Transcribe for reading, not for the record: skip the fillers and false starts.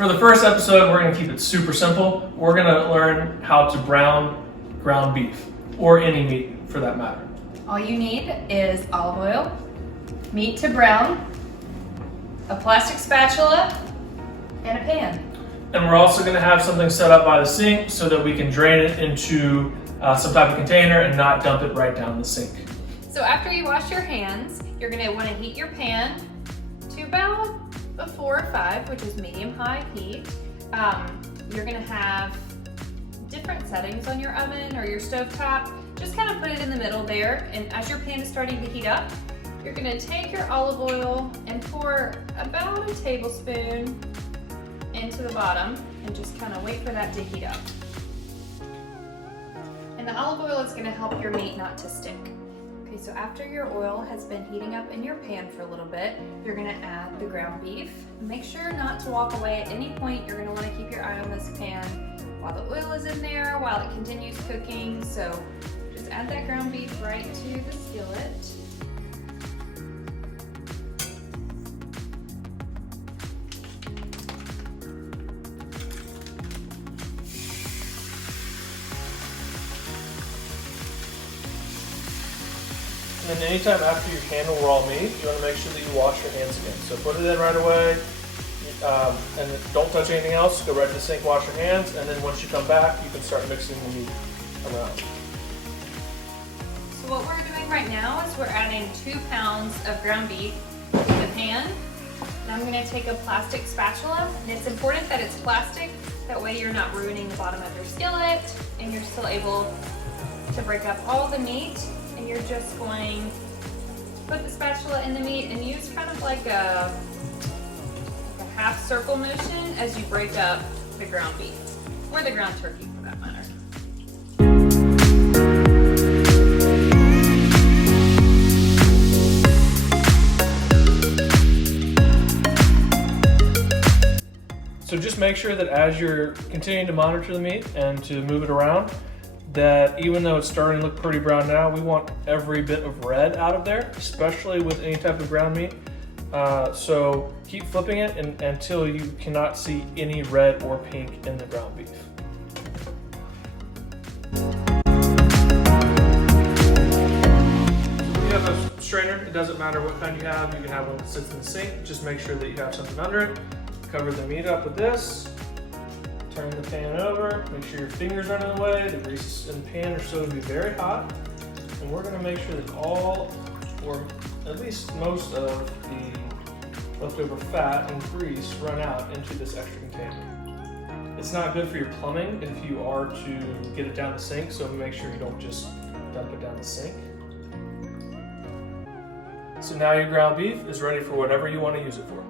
For the first episode, we're gonna keep it super simple. We're gonna learn how to brown ground beef, or any meat for that matter. All you need is olive oil, meat to brown, a plastic spatula, and a pan. And we're also gonna have something set up by the sink so that we can drain it into some type of container and not dump it right down the sink. So after you wash your hands, you're gonna wanna heat your pan to about a 4 or 5, which is medium-high heat. You're gonna have different settings on your oven or your stovetop. Just kind of put it in the middle there, and as your pan is starting to heat up, you're gonna take your olive oil and pour about a tablespoon into the bottom and just kind of wait for that to heat up. And the olive oil is gonna help your meat not to stick. Okay, so after your oil has been heating up in your pan for a little bit, you're gonna add the ground beef. Make sure not to walk away at any point. You're gonna wanna keep your eye on this pan while the oil is in there, while it continues cooking. So just add that ground beef right to the skillet. And then anytime after you handle raw meat, you want to make sure that you wash your hands again. So put it in right away, and don't touch anything else. Go right to the sink, wash your hands, and then once you come back, you can start mixing the meat around. So what we're doing right now is we're adding 2 pounds of ground beef to the pan. And I'm gonna take a plastic spatula, and it's important that it's plastic. That way you're not ruining the bottom of your skillet, and you're still able to break up all the meat. And you're just going to put the spatula in the meat and use kind of like a half circle motion as you break up the ground beef, or the ground turkey for that matter. So just make sure that as you're continuing to monitor the meat and to move it around, that even though it's starting to look pretty brown now, we want every bit of red out of there, especially with any type of ground meat. So keep flipping it until you cannot see any red or pink in the ground beef. If you have a strainer, it doesn't matter what kind you have. You can have one that sits in the sink. Just make sure that you have something under it. Cover the meat up with this. Turn the pan over, make sure your fingers aren't in the way, the grease in the pan are still going to be very hot, and we're going to make sure that all, or at least most of the leftover fat and grease run out into this extra container. It's not good for your plumbing if you are to get it down the sink, so make sure you don't just dump it down the sink. So now your ground beef is ready for whatever you want to use it for.